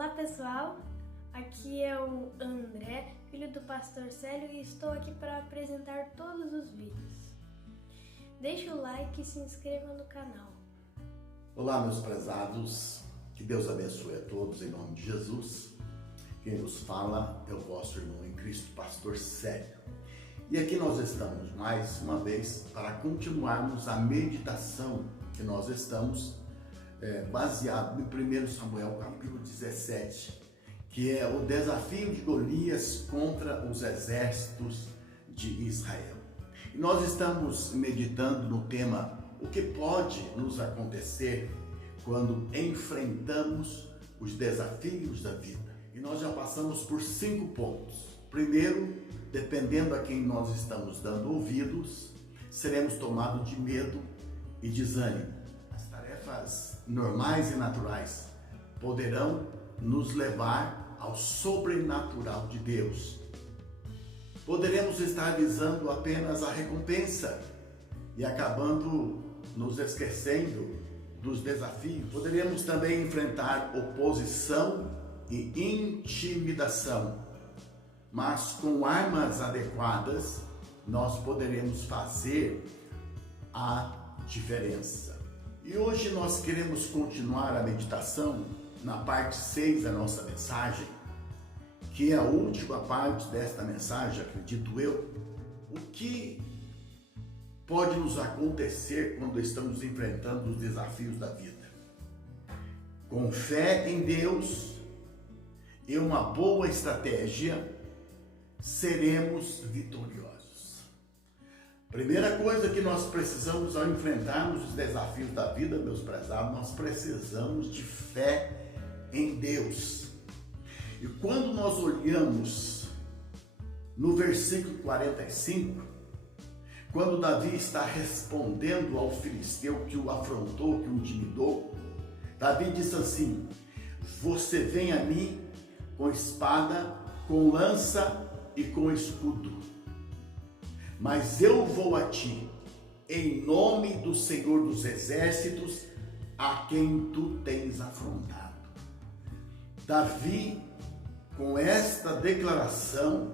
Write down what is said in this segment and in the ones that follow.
Olá pessoal, aqui é o André, filho do pastor Célio, e estou aqui para apresentar todos os vídeos. Deixe o like e se inscreva no canal. Olá meus prezados, que Deus abençoe a todos em nome de Jesus. Quem nos fala é o vosso irmão em Cristo, pastor Célio. E aqui nós estamos mais uma vez para continuarmos a meditação que nós estamos baseado em 1 Samuel capítulo 17, que é o desafio de Golias contra os exércitos de Israel. E nós estamos meditando no tema o que pode nos acontecer quando enfrentamos os desafios da vida. E nós já passamos por 5 pontos. Primeiro, dependendo a quem nós estamos dando ouvidos, seremos tomados de medo e desânimo. As tarefas normais e naturais poderão nos levar ao sobrenatural de Deus. Poderemos estar visando apenas a recompensa e acabando nos esquecendo dos desafios. Poderemos também enfrentar oposição e intimidação, mas com armas adequadas nós poderemos fazer a diferença. E hoje nós queremos continuar a meditação na parte 6 da nossa mensagem, que é a última parte desta mensagem, acredito eu. O que pode nos acontecer quando estamos enfrentando os desafios da vida? Com fé em Deus e uma boa estratégia, seremos vitoriosos. Primeira coisa que nós precisamos ao enfrentarmos os desafios da vida, meus prezados, nós precisamos de fé em Deus. E quando nós olhamos no versículo 45, quando Davi está respondendo ao filisteu que o afrontou, que o intimidou, Davi disse assim: você vem a mim com espada, com lança e com escudo, mas eu vou a ti em nome do Senhor dos Exércitos, a quem tu tens afrontado. Davi, com esta declaração,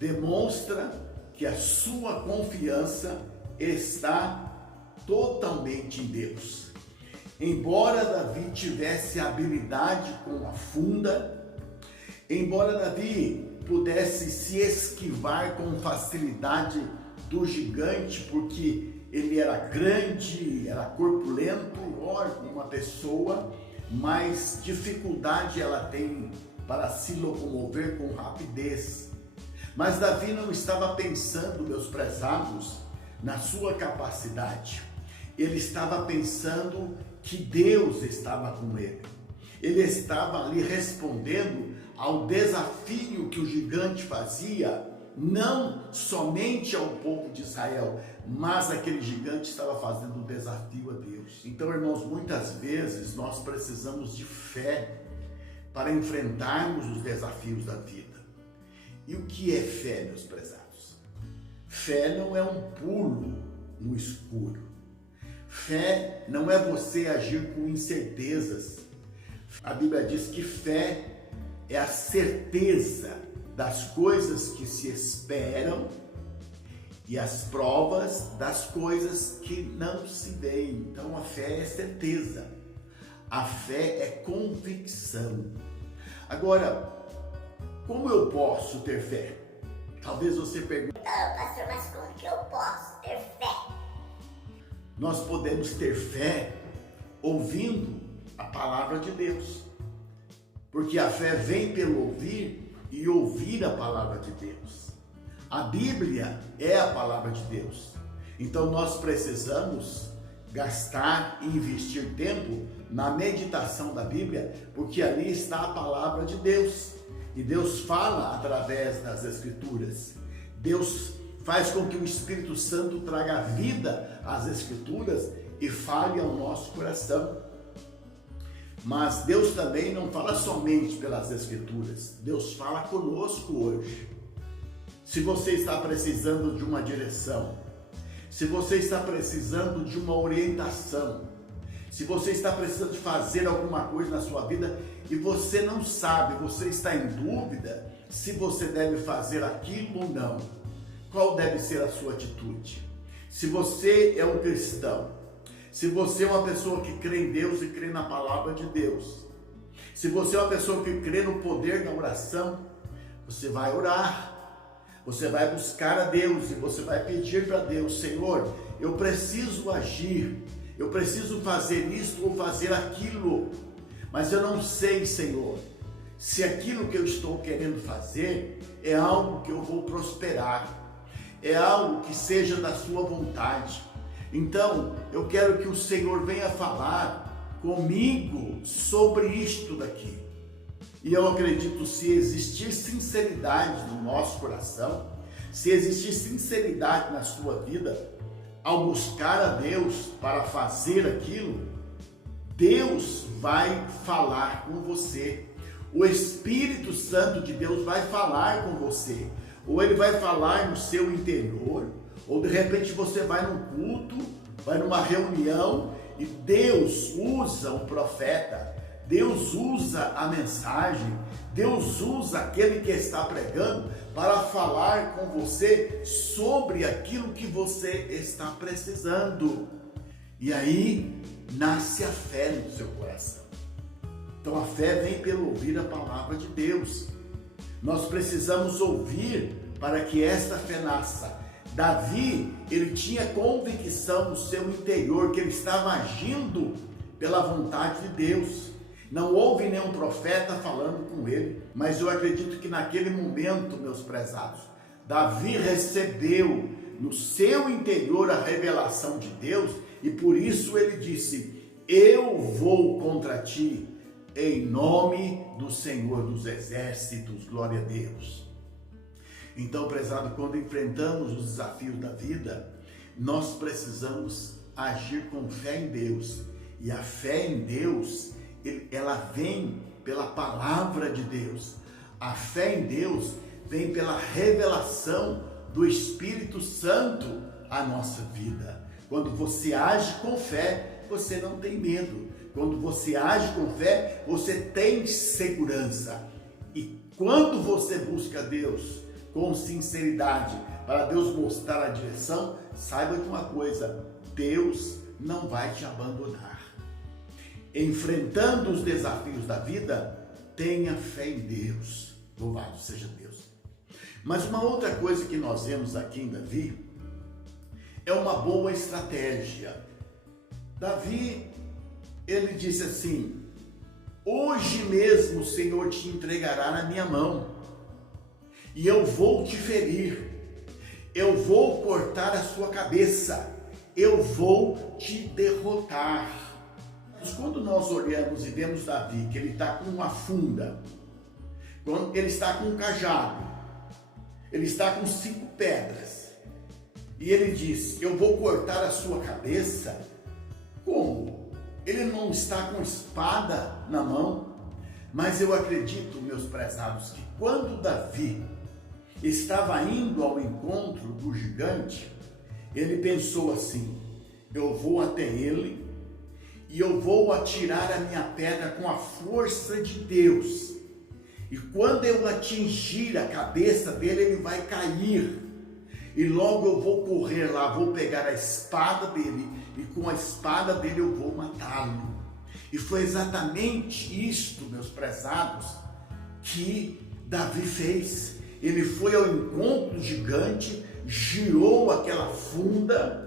demonstra que a sua confiança está totalmente em Deus. Embora Davi tivesse habilidade com a funda, embora Davi pudesse se esquivar com facilidade do gigante, porque ele era grande, era corpulento, uma pessoa, mas dificuldade ela tem para se locomover com rapidez. Mas Davi não estava pensando, meus prezados, na sua capacidade. Ele estava pensando que Deus estava com ele. Ele estava ali respondendo ao desafio que o gigante fazia, não somente ao povo de Israel, mas aquele gigante estava fazendo um desafio a Deus. Então, irmãos, muitas vezes nós precisamos de fé para enfrentarmos os desafios da vida. E o que é fé, meus prezados? Fé não é um pulo no escuro. Fé não é você agir com incertezas. A Bíblia diz que fé é a certeza das coisas que se esperam e as provas das coisas que não se veem. Então a fé é certeza, a fé é convicção. Agora, como eu posso ter fé? Talvez você pergunte: pastor, mas como que eu posso ter fé? Nós podemos ter fé ouvindo a palavra de Deus. Porque a fé vem pelo ouvir e ouvir a palavra de Deus. A Bíblia é a palavra de Deus. Então nós precisamos gastar e investir tempo na meditação da Bíblia, porque ali está a palavra de Deus. E Deus fala através das Escrituras. Deus faz com que o Espírito Santo traga vida às Escrituras e fale ao nosso coração. Mas Deus também não fala somente pelas Escrituras. Deus fala conosco hoje. Se você está precisando de uma direção, se você está precisando de uma orientação, Se você está precisando de fazer alguma coisa na sua vida e você não sabe, você está em dúvida se você deve fazer aquilo ou não, qual deve ser a sua atitude? Se você é um cristão, se você é uma pessoa que crê em Deus e crê na palavra de Deus, se você é uma pessoa que crê no poder da oração, você vai orar. Você vai buscar a Deus e você vai pedir para Deus: Senhor, eu preciso agir, eu preciso fazer isto ou fazer aquilo, mas eu não sei, Senhor, se aquilo que eu estou querendo fazer é algo que eu vou prosperar, é algo que seja da sua vontade. Então, eu quero que o Senhor venha falar comigo sobre isto daqui. E eu acredito, se existir sinceridade no nosso coração, se existir sinceridade na sua vida, ao buscar a Deus para fazer aquilo, Deus vai falar com você. O Espírito Santo de Deus vai falar com você. Ou ele vai falar no seu interior, ou de repente você vai num culto, vai numa reunião e Deus usa um profeta. Deus usa a mensagem, Deus usa aquele que está pregando para falar com você sobre aquilo que você está precisando. E aí nasce a fé no seu coração. Então a fé vem pelo ouvir a palavra de Deus. Nós precisamos ouvir para que esta fé nasça. Davi, ele tinha convicção no seu interior que ele estava agindo pela vontade de Deus. Não houve nenhum profeta falando com ele, mas eu acredito que naquele momento, meus prezados, Davi recebeu no seu interior a revelação de Deus e por isso ele disse: eu vou contra ti em nome do Senhor dos Exércitos, glória a Deus. Então, prezado, quando enfrentamos os desafios da vida, nós precisamos agir com fé em Deus, e a fé em Deus, ela vem pela palavra de Deus. A fé em Deus vem pela revelação do Espírito Santo à nossa vida. Quando você age com fé, você não tem medo. Quando você age com fé, você tem segurança. E quando você busca Deus com sinceridade, para Deus mostrar a direção, saiba de uma coisa: Deus não vai te abandonar. Enfrentando os desafios da vida, tenha fé em Deus. Louvado seja Deus. Mas uma outra coisa que nós vemos aqui em Davi é uma boa estratégia. Davi, ele disse assim: hoje mesmo o Senhor te entregará na minha mão, e eu vou te ferir, eu vou cortar a sua cabeça, eu vou te derrotar. Quando nós olhamos e vemos Davi, que ele está com uma funda, quando ele está com um cajado, ele está com 5 pedras, e ele diz: eu vou cortar a sua cabeça. Como? Ele não está com espada na mão. Mas eu acredito, meus prezados, que quando Davi estava indo ao encontro do gigante, ele pensou assim: eu vou até ele e eu vou atirar a minha pedra com a força de Deus. E quando eu atingir a cabeça dele, ele vai cair. E logo eu vou correr lá, vou pegar a espada dele, e com a espada dele eu vou matá-lo. E foi exatamente isto, meus prezados, que Davi fez. Ele foi ao encontro do gigante, girou aquela funda,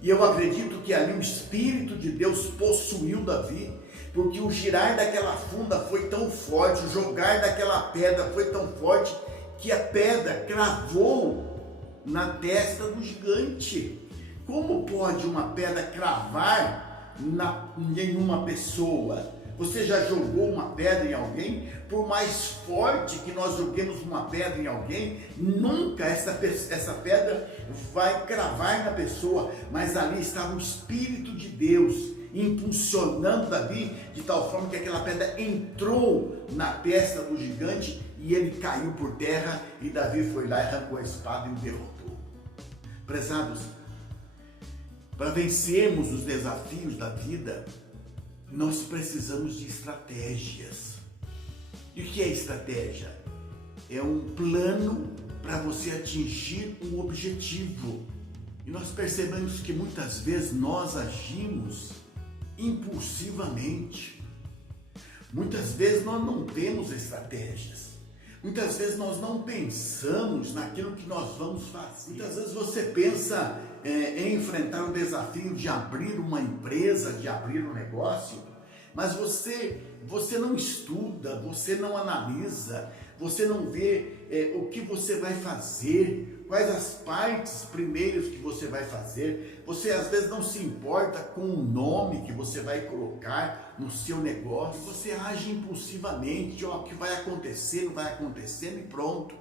e eu acredito que ali o Espírito de Deus possuiu Davi, porque o girar daquela funda foi tão forte, o jogar daquela pedra foi tão forte, que a pedra cravou na testa do gigante. Como pode uma pedra cravar em uma pessoa? Você já jogou uma pedra em alguém? Por mais forte que nós joguemos uma pedra em alguém, nunca essa pedra vai cravar na pessoa. Mas ali estava o Espírito de Deus impulsionando Davi, de tal forma que aquela pedra entrou na testa do gigante e ele caiu por terra, e Davi foi lá e arrancou a espada e o derrotou. Prezados, para vencermos os desafios da vida, nós precisamos de estratégias. E o que é estratégia? É um plano para você atingir um objetivo. E nós percebemos que muitas vezes nós agimos impulsivamente. Muitas vezes nós não temos estratégias. Muitas vezes nós não pensamos naquilo que nós vamos fazer. Muitas vezes você pensa em enfrentar o desafio de abrir uma empresa, de abrir um negócio, mas você não estuda, você não analisa, você não vê o que você vai fazer, quais as partes primeiras que você vai fazer. Você às vezes não se importa com o nome que você vai colocar no seu negócio. Você age impulsivamente, o que vai acontecendo, vai acontecendo e pronto.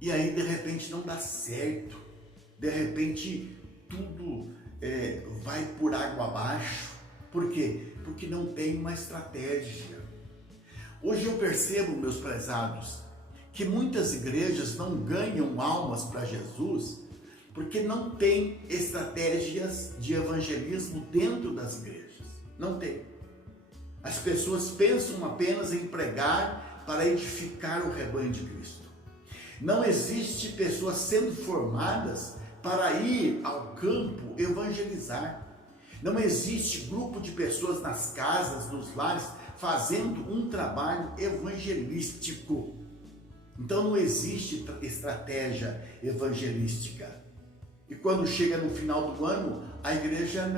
E aí de repente não dá certo, de repente tudo vai por água abaixo. Por quê? Porque não tem uma estratégia. Hoje eu percebo, meus prezados, que muitas igrejas não ganham almas para Jesus porque não tem estratégias de evangelismo dentro das igrejas. Não tem. As pessoas pensam apenas em pregar para edificar o rebanho de Cristo. Não existe pessoas sendo formadas para ir ao campo evangelizar. Não existe grupo de pessoas nas casas, nos lares, fazendo um trabalho evangelístico. Então não existe estratégia evangelística. E quando chega no final do ano, a igreja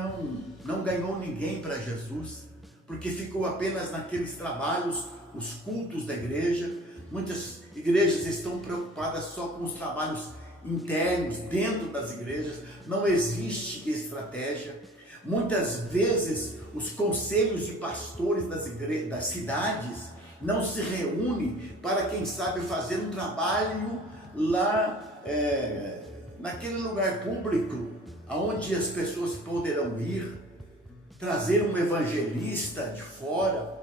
não ganhou ninguém para Jesus, porque ficou apenas naqueles trabalhos, os cultos da igreja. Muitas igrejas estão preocupadas só com os trabalhos internos dentro das igrejas. Não existe estratégia. Muitas vezes os conselhos de pastores das cidades não se reúnem para, quem sabe, fazer um trabalho lá naquele lugar público, onde as pessoas poderão ir, trazer um evangelista de fora,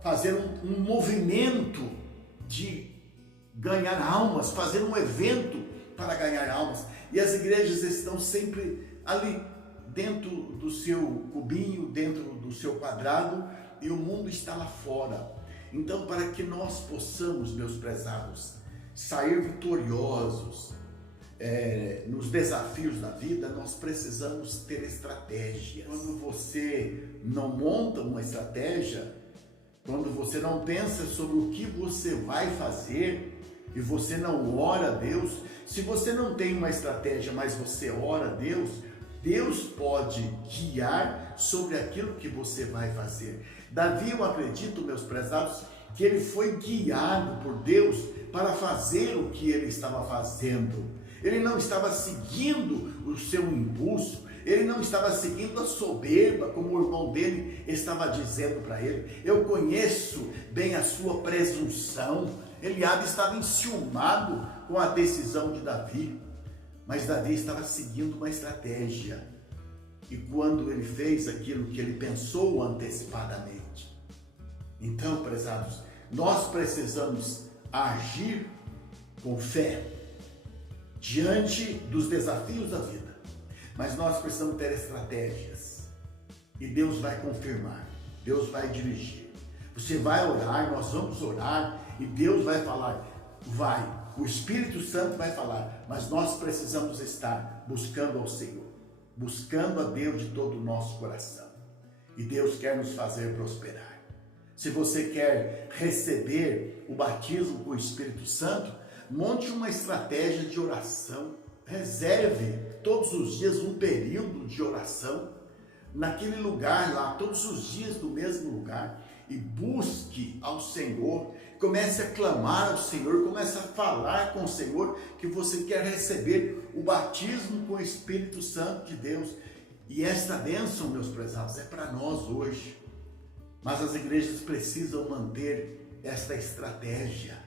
fazer um movimento de ganhar almas, fazer um evento para ganhar almas. E as igrejas estão sempre ali, dentro do seu cubinho, dentro do seu quadrado, e o mundo está lá fora. Então, para que nós possamos, meus prezados, sair vitoriosos nos desafios da vida, nós precisamos ter estratégias. Quando você não monta uma estratégia, quando você não pensa sobre o que você vai fazer, e você não ora a Deus, se você não tem uma estratégia, mas você ora a Deus, Deus pode guiar sobre aquilo que você vai fazer. Davi, eu acredito, meus prezados, que ele foi guiado por Deus para fazer o que ele estava fazendo. Ele não estava seguindo o seu impulso, ele não estava seguindo a soberba, como o irmão dele estava dizendo para ele. Eu conheço bem a sua presunção. Eliabe estava enciumado com a decisão de Davi, mas Davi estava seguindo uma estratégia. E quando ele fez aquilo que ele pensou antecipadamente. Então, prezados, nós precisamos agir com fé diante dos desafios da vida. Mas nós precisamos ter estratégias. E Deus vai confirmar, Deus vai dirigir. Você vai orar, nós vamos orar, e Deus vai falar, o Espírito Santo vai falar, mas nós precisamos estar buscando ao Senhor, buscando a Deus de todo o nosso coração. E Deus quer nos fazer prosperar. Se você quer receber o batismo com o Espírito Santo, monte uma estratégia de oração. Reserve todos os dias um período de oração naquele lugar lá, todos os dias no mesmo lugar, e busque ao Senhor. Comece a clamar ao Senhor, comece a falar com o Senhor que você quer receber o batismo com o Espírito Santo de Deus. E esta bênção, meus prezados, é para nós hoje. Mas as igrejas precisam manter esta estratégia.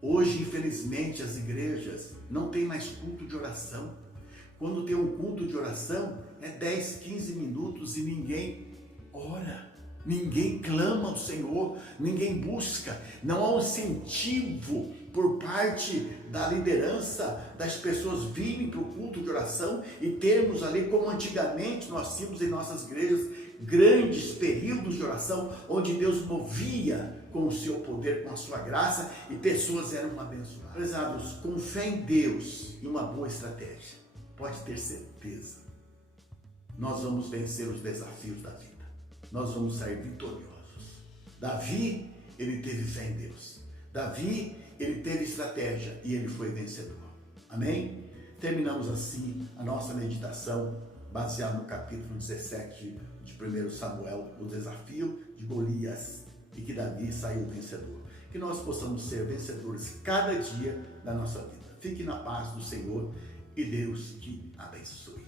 Hoje, infelizmente, as igrejas não têm mais culto de oração. Quando tem um culto de oração, é 10, 15 minutos e ninguém ora. Ninguém clama ao Senhor, ninguém busca, não há um incentivo por parte da liderança das pessoas virem para o culto de oração e termos ali, como antigamente nós tínhamos em nossas igrejas, grandes períodos de oração, onde Deus movia com o seu poder, com a sua graça, e pessoas eram abençoadas. Prezados, com fé em Deus e uma boa estratégia, pode ter certeza, nós vamos vencer os desafios da vida. Nós vamos sair vitoriosos. Davi, ele teve fé em Deus. Davi, ele teve estratégia e ele foi vencedor. Amém? Terminamos assim a nossa meditação baseada no capítulo 17 de 1 Samuel, o desafio de Golias, e que Davi saiu vencedor. Que nós possamos ser vencedores cada dia da nossa vida. Fique na paz do Senhor e Deus te abençoe.